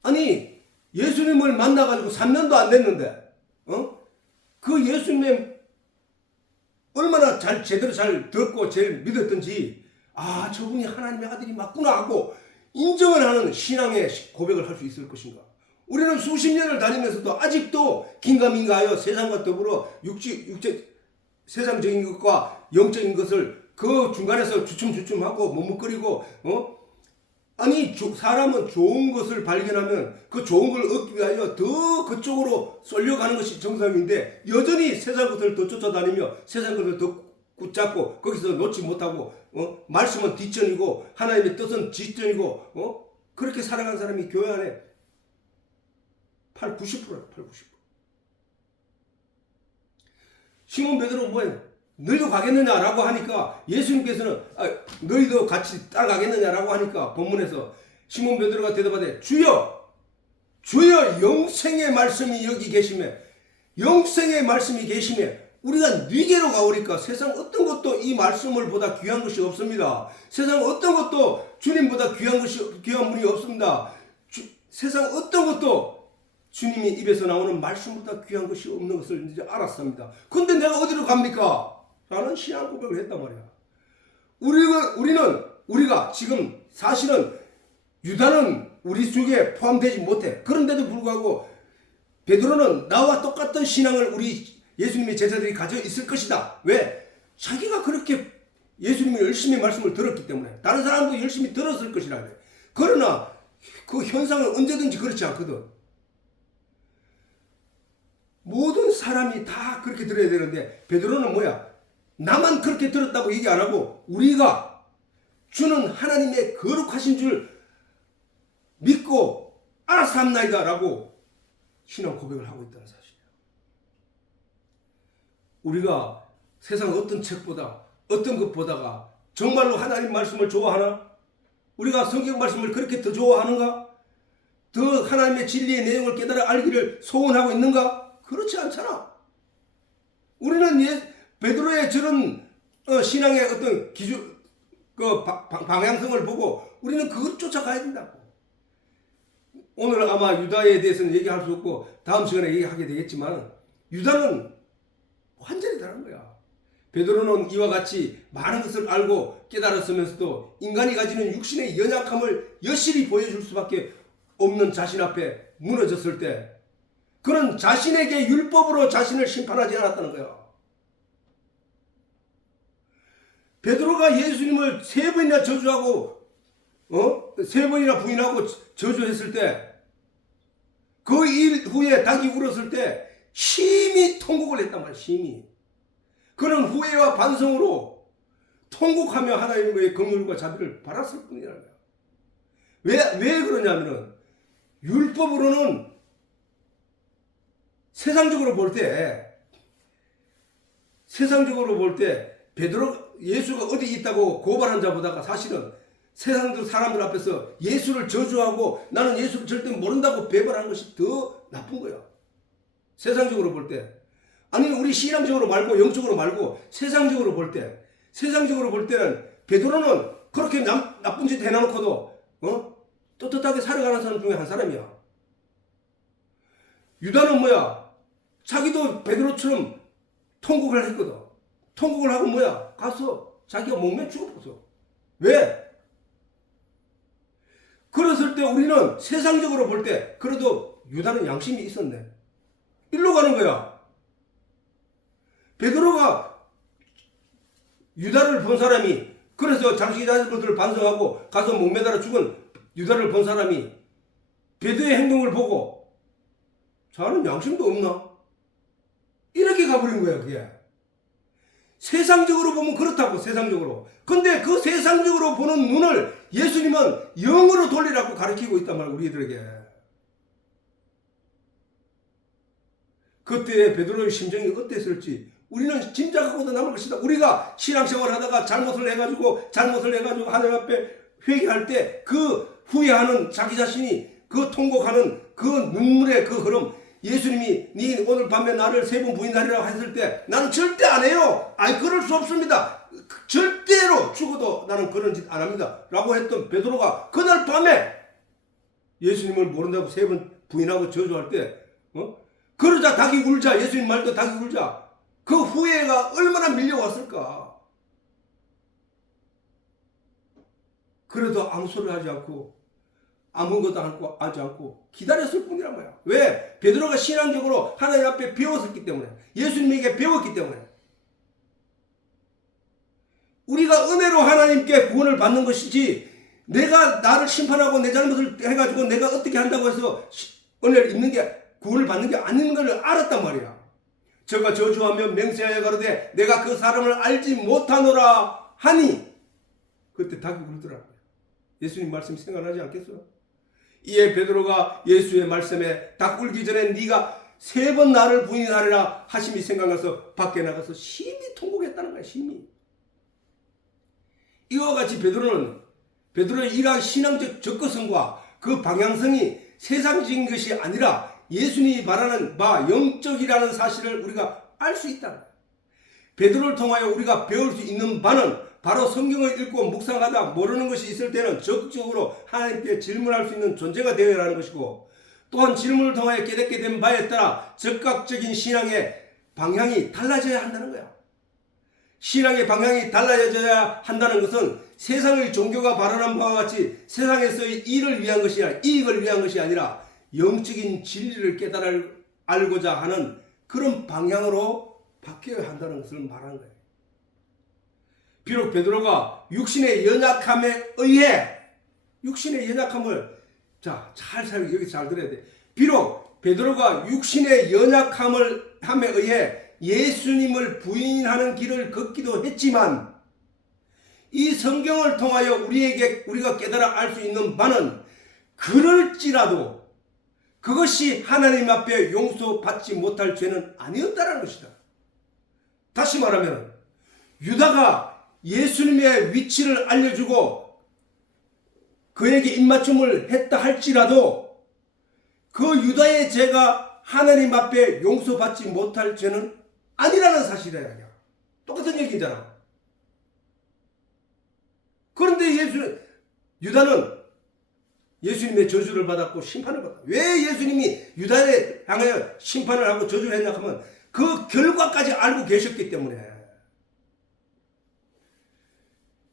아니 예수님을 만나가지고 3년도 안 됐는데, 그 예수님의 얼마나 제대로 잘 듣고 제일 믿었던지, 저분이 하나님의 아들이 맞구나 하고 인정을 하는 신앙의 고백을 할 수 있을 것인가? 우리는 수십 년을 다니면서도 아직도 긴가민가하여 세상과 더불어 육체 세상적인 것과 영적인 것을 그 중간에서 주춤주춤하고 머뭇거리고, 사람은 좋은 것을 발견하면 그 좋은 걸 얻기 위하여 더 그쪽으로 쏠려가는 것이 정상인데, 여전히 세상 것을 더 쫓아다니며 세상 것을 더 붙잡고 거기서 놓지 못하고, 말씀은 뒷전이고 하나님의 뜻은 뒷전이고, 그렇게 살아간 사람이 교회 안에 90%야. 90%. 시몬 베드로는 뭐예요? 너희도 가겠느냐라고 하니까, 예수님께서는 너희도 같이 따라가겠느냐라고 하니까 본문에서 시몬 베드로가 대답하되 주여 영생의 말씀이 여기 계시매, 영생의 말씀이 계시매 우리가 네게로 가오리까? 세상 어떤 것도 이 말씀을 보다 귀한 것이 없습니다. 세상 어떤 것도 주님보다 귀한 분이 없습니다. 세상 어떤 것도 주님이 입에서 나오는 말씀보다 귀한 것이 없는 것을 이제 알았습니다. 근데 내가 어디로 갑니까? 라는 신앙 고백을 했단 말이야. 우리가 지금 사실은 유다는 우리 중에 포함되지 못해. 그런데도 불구하고 베드로는 나와 똑같은 신앙을 우리 예수님의 제자들이 가져 있을 것이다. 왜? 자기가 그렇게 예수님이 열심히 말씀을 들었기 때문에. 다른 사람도 열심히 들었을 것이라 그래. 그러나 그 현상은 언제든지 그렇지 않거든. 모든 사람이 다 그렇게 들어야 되는데, 베드로는 뭐야? 나만 그렇게 들었다고 얘기 안 하고 우리가 주는 하나님의 거룩하신 줄 믿고 알아삼나이다 라고 신앙 고백을 하고 있다는 사실이에요. 우리가 세상 어떤 책보다 어떤 것보다가 정말로 하나님 말씀을 좋아하나? 우리가 성경 말씀을 그렇게 더 좋아하는가? 더 하나님의 진리의 내용을 깨달아 알기를 소원하고 있는가? 그렇지 않잖아. 우리는 베드로의 저런 신앙의 어떤 기준, 방향성을 보고 우리는 그걸 쫓아가야 된다고. 오늘 아마 유다에 대해서는 얘기할 수 없고 다음 시간에 얘기하게 되겠지만, 유다는 완전히 다른 거야. 베드로는 이와 같이 많은 것을 알고 깨달았으면서도 인간이 가지는 육신의 연약함을 여실히 보여줄 수밖에 없는 자신 앞에 무너졌을 때, 그는 자신에게 율법으로 자신을 심판하지 않았다는 거야. 베드로가 예수님을 3번이나 저주하고 3번이나 부인하고 저주했을 때, 그 일 후에 닭이 울었을 때 심히 통곡을 했단 말이야. 심히. 그는 후회와 반성으로 통곡하며 하나님의 긍휼과 자비를 바랐을 뿐이라는 거야. 왜 그러냐면은, 율법으로는 세상적으로 볼 때 예수가 어디 있다고 고발한 자보다가 사실은 세상 사람들 앞에서 예수를 저주하고 나는 예수를 절대 모른다고 배반하는 것이 더 나쁜 거야. 세상적으로 볼 때. 아니, 우리 신앙적으로 말고 영적으로 말고 세상적으로 볼 때는 베드로는 그렇게 나쁜 짓 해놔놓고도 떳떳하게 살아가는 사람 중에 한 사람이야. 유다는 뭐야? 자기도 베드로처럼 통곡을 했거든. 통곡을 하고 뭐야? 가서 자기가 목매 죽어버렸어. 왜? 그랬을 때 우리는 세상적으로 볼 때 그래도 유다는 양심이 있었네. 일로 가는 거야. 베드로가 유다를 본 사람이, 그래서 자기 자신들을 반성하고 가서 목매달아 죽은 유다를 본 사람이 베드로의 행동을 보고 저는 양심도 없나? 이렇게 가버린 거야. 그게 세상적으로 보면 그렇다고. 세상적으로. 근데 그 세상적으로 보는 눈을 예수님은 영으로 돌리라고 가르치고 있단 말이야, 우리들에게. 그때 베드로의 심정이 어땠을지 우리는 짐작하고도 남을 것이다. 우리가 신앙생활을 하다가 잘못을 해가지고 하나님 앞에 회개할 때 그 후회하는 자기 자신이 그 통곡하는 그 눈물의 그 흐름, 예수님이 네 오늘 밤에 나를 3번 부인하리라고 했을 때 나는 절대 안 해요. 아이 그럴 수 없습니다. 절대로 죽어도 나는 그런 짓 안 합니다. 라고 했던 베드로가 그날 밤에 예수님을 모른다고 3번 부인하고 저주할 때 그러자 닭이 울자, 예수님 말도 닭이 울자, 그 후회가 얼마나 밀려왔을까. 그래도 아무 소리 하지 않고 아무것도 하지 않고 기다렸을 뿐이란 말이야. 왜? 베드로가 신앙적으로 하나님 앞에 배웠었기 때문에, 예수님에게 배웠기 때문에. 우리가 은혜로 하나님께 구원을 받는 것이지, 내가 나를 심판하고 내 잘못을 해가지고 내가 어떻게 한다고 해서 은혜를 입는 게, 구원을 받는 게 아닌 걸 알았단 말이야. 저가 저주하며 맹세하여 가로되 내가 그 사람을 알지 못하노라 하니, 그때 닭이 울더라고요. 예수님 말씀이 생각나지 않겠어요? 이에 베드로가 예수의 말씀에 닭 울기 전에 네가 3번 나를 부인하리라 하심이 생각나서 밖에 나가서 심히 통곡했다는 거야. 심히. 이와 같이 베드로의 이러한 신앙적 접근성과 그 방향성이 세상적인 것이 아니라 예수님이 말하는 바 영적이라는 사실을 우리가 알 수 있다. 베드로를 통하여 우리가 배울 수 있는 바는 바로 성경을 읽고 묵상하다 모르는 것이 있을 때는 적극적으로 하나님께 질문할 수 있는 존재가 되어야 하는 것이고, 또한 질문을 통하여 깨닫게 된 바에 따라 즉각적인 신앙의 방향이 달라져야 한다는 거야. 신앙의 방향이 달라져야 한다는 것은 세상의 종교가 발언한 바와 같이 세상에서의 이익을 위한 것이 아니라 영적인 진리를 알고자 하는 그런 방향으로 바뀌어야 한다는 것을 말하는 거예요. 비록 베드로가 육신의 연약함에 의해, 육신의 연약함을 여기 잘 들어야 돼. 비록 베드로가 육신의 연약함에 의해 예수님을 부인하는 길을 걷기도 했지만, 이 성경을 통하여 우리가 깨달아 알 수 있는 바는 그럴지라도 그것이 하나님 앞에 용서받지 못할 죄는 아니었다는 것이다. 다시 말하면 유다가 예수님의 위치를 알려주고 그에게 입맞춤을 했다 할지라도 그 유다의 죄가 하나님 앞에 용서받지 못할 죄는 아니라는 사실이야. 똑같은 얘기잖아. 그런데 유다는 예수님의 저주를 받았고 심판을 받았다. 왜 예수님이 유다에 향하여 심판을 하고 저주를 했냐 하면 그 결과까지 알고 계셨기 때문에.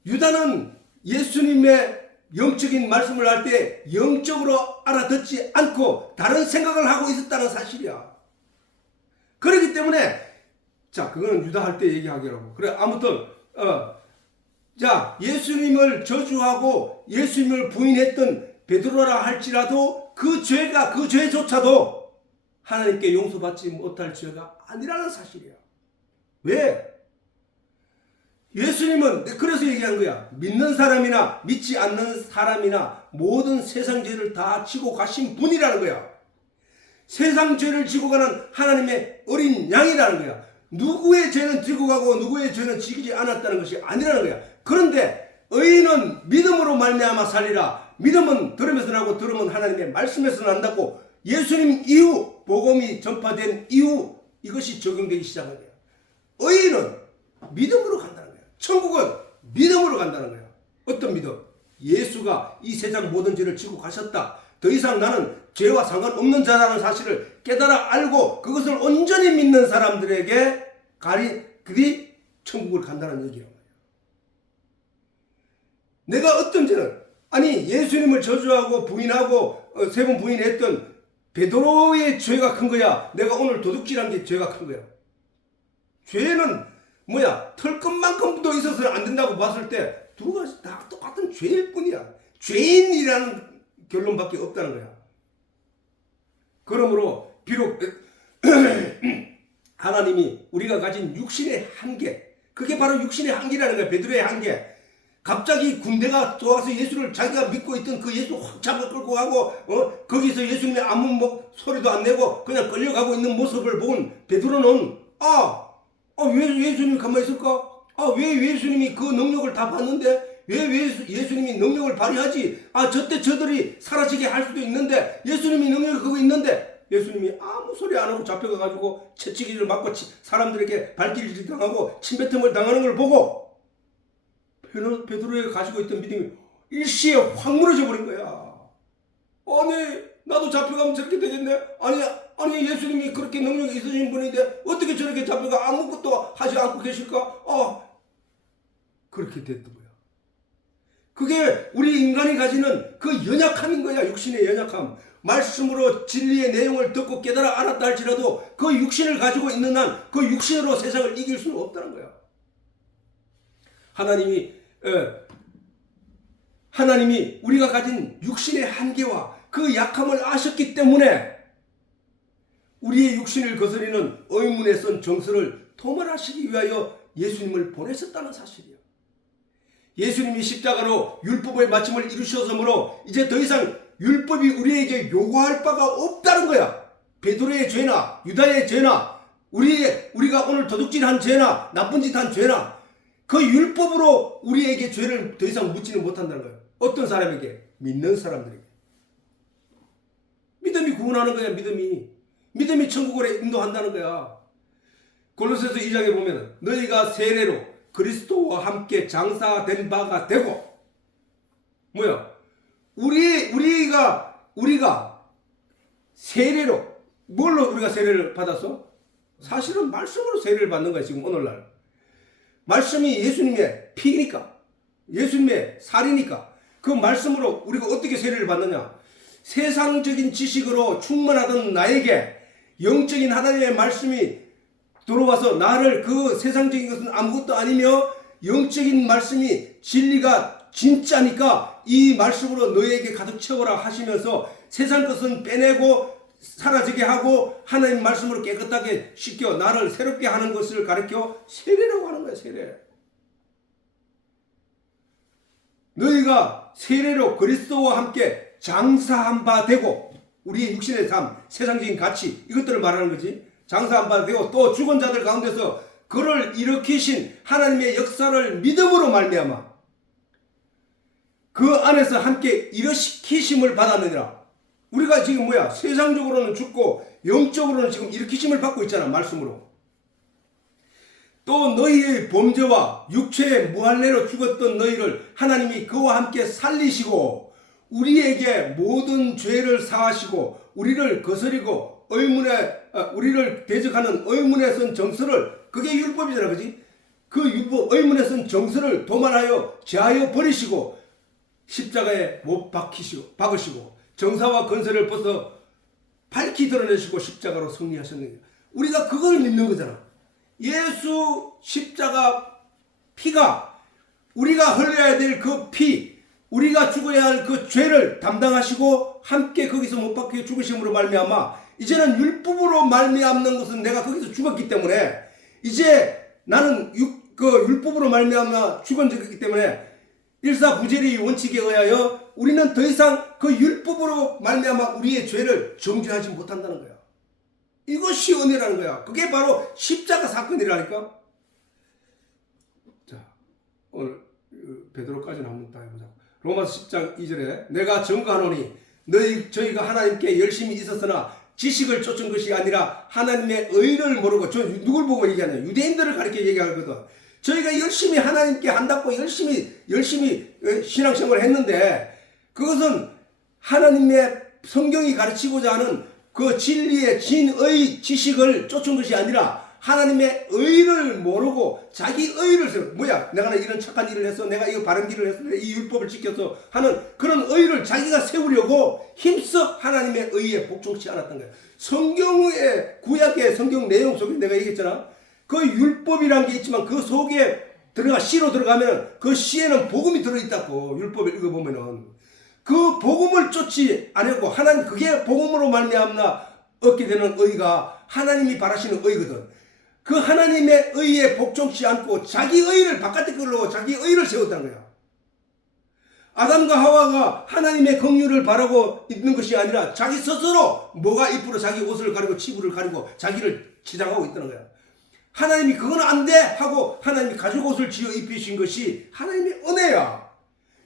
유다는 예수님의 영적인 말씀을 할 때 영적으로 알아듣지 않고 다른 생각을 하고 있었다는 사실이야. 그렇기 때문에 그거는 유다 할 때 얘기하기라고. 그래, 아무튼 예수님을 저주하고 예수님을 부인했던 베드로라 할지라도 그 죄조차도 하나님께 용서받지 못할 죄가 아니라는 사실이야. 왜? 예수님은 그래서 얘기한 거야. 믿는 사람이나 믿지 않는 사람이나 모든 세상 죄를 다 지고 가신 분이라는 거야. 세상 죄를 지고 가는 하나님의 어린 양이라는 거야. 누구의 죄는 지고 가고 누구의 죄는 지키지 않았다는 것이 아니라는 거야. 그런데 의인은 믿음으로 말미암아 살리라. 믿음은 들으면서 나고 들으면 하나님의 말씀에서 난다고 예수님 이후 복음이 전파된 이후 이것이 적용되기 시작한 거야. 의인은 믿음으로 간다는 거야. 천국은 믿음으로 간다는 거야. 어떤 믿음? 예수가 이 세상 모든 죄를 지고 가셨다. 더 이상 나는 죄와 상관없는 자라는 사실을 깨달아 알고 그것을 온전히 믿는 사람들에게 그리 천국을 간다는 얘기란 말이야. 내가 어떤 죄는, 예수님을 저주하고 부인하고 3번 부인했던 베드로의 죄가 큰 거야? 내가 오늘 도둑질한 게 죄가 큰 거야? 죄는 털끝만큼도 있어서는 안 된다고 봤을 때 두 가지 다 똑같은 죄일 뿐이야. 죄인이라는 결론밖에 없다는 거야. 그러므로 비록 하나님이 우리가 가진 육신의 한계, 그게 바로 육신의 한계라는 거야. 베드로의 한계. 갑자기 군대가 들어와서 예수를 자기가 믿고 있던 그 예수 확 잡아 끌고 가고 거기서 예수님의 아무 소리도 안 내고 그냥 끌려가고 있는 모습을 본 베드로는 왜 예수님이 가만히 있을까? 왜 예수님이 그 능력을 다 받는데 왜 예수님이 능력을 발휘하지? 저때 저들이 사라지게 할 수도 있는데 예수님이 능력이 그거 있는데 예수님이 아무 소리 안 하고 잡혀가가지고 채찍이를 맞고 사람들에게 발길질 당하고 침뱉음을 당하는 걸 보고 베드로가 가지고 있던 믿음이 일시에 확 무너져 버린 거야. 아니 나도 잡혀가면 저렇게 되겠네. 아니 예수님이 그렇게 능력이 있으신 분인데 어떻게 저렇게 잡혀가 아무것도 하지 않고 계실까? 그렇게 됐던 거야. 그게 우리 인간이 가지는 그 연약함인 거야. 육신의 연약함. 말씀으로 진리의 내용을 듣고 깨달아 알았다 할지라도 그 육신을 가지고 있는 한 그 육신으로 세상을 이길 수는 없다는 거야. 하나님이 우리가 가진 육신의 한계와 그 약함을 아셨기 때문에 우리의 육신을 거스리는 의문에 쓴 정서를 도말하시기 위하여 예수님을 보내셨다는 사실이야. 예수님이 십자가로 율법의 마침을 이루셨으므로 이제 더 이상 율법이 우리에게 요구할 바가 없다는 거야. 베드로의 죄나 유다의 죄나 우리가 오늘 도둑질한 죄나 나쁜 짓 한 죄나 그 율법으로 우리에게 죄를 더 이상 묻지는 못한다는 거야. 어떤 사람에게? 믿는 사람들에게. 믿음이 구원하는 거야. 믿음이 천국으로 인도한다는 거야. 골로새서 2장에 보면 너희가 세례로 그리스도와 함께 장사된 바가 되고 우리가 세례로 뭘로 우리가 세례를 받았어? 사실은 말씀으로 세례를 받는 거야. 지금 오늘날 말씀이 예수님의 피니까 예수님의 살이니까 그 말씀으로 우리가 어떻게 세례를 받느냐? 세상적인 지식으로 충만하던 나에게 영적인 하나님의 말씀이 들어와서 나를 그 세상적인 것은 아무것도 아니며 영적인 말씀이 진리가 진짜니까 이 말씀으로 너에게 가득 채워라 하시면서 세상 것은 빼내고 사라지게 하고 하나님 말씀으로 깨끗하게 씻겨 나를 새롭게 하는 것을 가르쳐 세례라고 하는 거야. 세례. 너희가 세례로 그리스도와 함께 장사한 바 되고 우리의 육신의 삶, 세상적인 가치 이것들을 말하는 거지. 장사한 바 되고 또 죽은 자들 가운데서 그를 일으키신 하나님의 역사를 믿음으로 말미암아 그 안에서 함께 일으키심을 받았느니라. 우리가 지금 세상적으로는 죽고 영적으로는 지금 일으키심을 받고 있잖아. 말씀으로. 또 너희의 범죄와 육체의 무할례로 죽었던 너희를 하나님이 그와 함께 살리시고 우리에게 모든 죄를 사하시고 우리를 거스리고 우리를 대적하는 의문에 쓴 정서를 그게 율법이잖아. 그지? 그 율법 의문에 쓴 정서를 도말하여 제하여 버리시고 십자가에 못 박으시고 정사와 건세를 벗어 밝히 드러내시고 십자가로 승리하셨느니라. 우리가 그걸 믿는 거잖아. 예수 십자가 피가 우리가 흘려야 될 그 피, 우리가 죽어야 할 그 죄를 담당하시고 함께 거기서 못 박혀 죽으심으로 말미암아 이제는 율법으로 말미암는 것은 내가 거기서 죽었기 때문에 이제 나는 율법으로 말미암아 죽었기 때문에 일사부재리 원칙에 의하여 우리는 더 이상 그 율법으로 말미암아 우리의 죄를 정죄하지 못한다는 거야. 이것이 은혜라는 거야. 그게 바로 십자가 사건이라니까. 자, 오늘 베드로까지는 한번 다 해보자. 로마서 10장 2절에 내가 증거하노니 저희가 하나님께 열심히 있었으나 지식을 쫓은 것이 아니라 하나님의 의를 모르고 저 누굴 보고 얘기하냐? 유대인들을 가리켜 얘기하거든. 저희가 열심히 하나님께 한다고 열심히 신앙생활을 했는데 그것은 하나님의 성경이 가르치고자 하는 그 진리의 진의 지식을 쫓은 것이 아니라 하나님의 의를 모르고 자기 의를 세워. 내가 이런 착한 일을 했어. 내가 이거 바른 길을 했어. 이 율법을 지켜서 하는 그런 의를 자기가 세우려고 힘써 하나님의 의에 복종치 않았던 거야. 성경의 구약의 성경 내용 속에 내가 얘기했잖아. 그 율법이란 게 있지만 그 속에 시로 들어가면 그 시에는 복음이 들어있다고. 율법을 읽어보면은 그 복음을 쫓지 않았고 하나님 그게 복음으로 말미암아 얻게 되는 의가 하나님이 바라시는 의거든. 그 하나님의 의에 복종치 않고 자기 의를 바깥에 걸로 자기 의를 세웠다는 거야. 아담과 하와가 하나님의 긍휼을 바라고 있는 것이 아니라 자기 스스로 뭐가 이쁘러 자기 옷을 가리고 치부를 가리고 자기를 치장하고 있다는 거야. 하나님이 그건 안 돼 하고 하나님이 가죽옷을 지어 입히신 것이 하나님의 은혜야.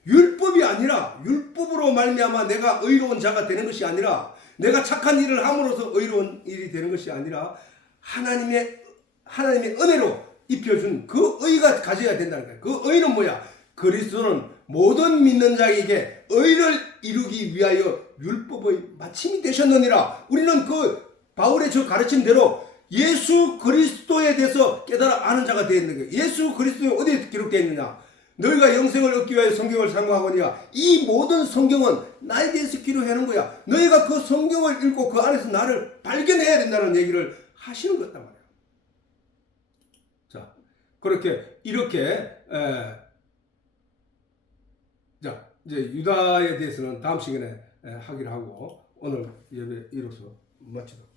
율법이 아니라, 율법으로 말미암아 내가 의로운 자가 되는 것이 아니라, 내가 착한 일을 함으로써 의로운 일이 되는 것이 아니라 하나님의 은혜로 입혀준 그 의가 가져야 된다는 거예요. 그 의는 뭐야? 그리스도는 모든 믿는 자에게 의를 이루기 위하여 율법의 마침이 되셨느니라. 우리는 그 바울의 저 가르침대로 예수 그리스도에 대해서 깨달아 아는 자가 되어 있는 거예요. 예수 그리스도에 어디에 기록되어 있느냐? 너희가 영생을 얻기 위하여 성경을 상고하거니와 이 모든 성경은 나에 대해서 기록하는 거야. 너희가 그 성경을 읽고 그 안에서 나를 발견해야 된다는 얘기를 하시는 거단 말이야. 자, 이렇게 자, 이제 유다에 대해서는 다음 시간에 하기로 하고 오늘 예배 이로써 마치도록.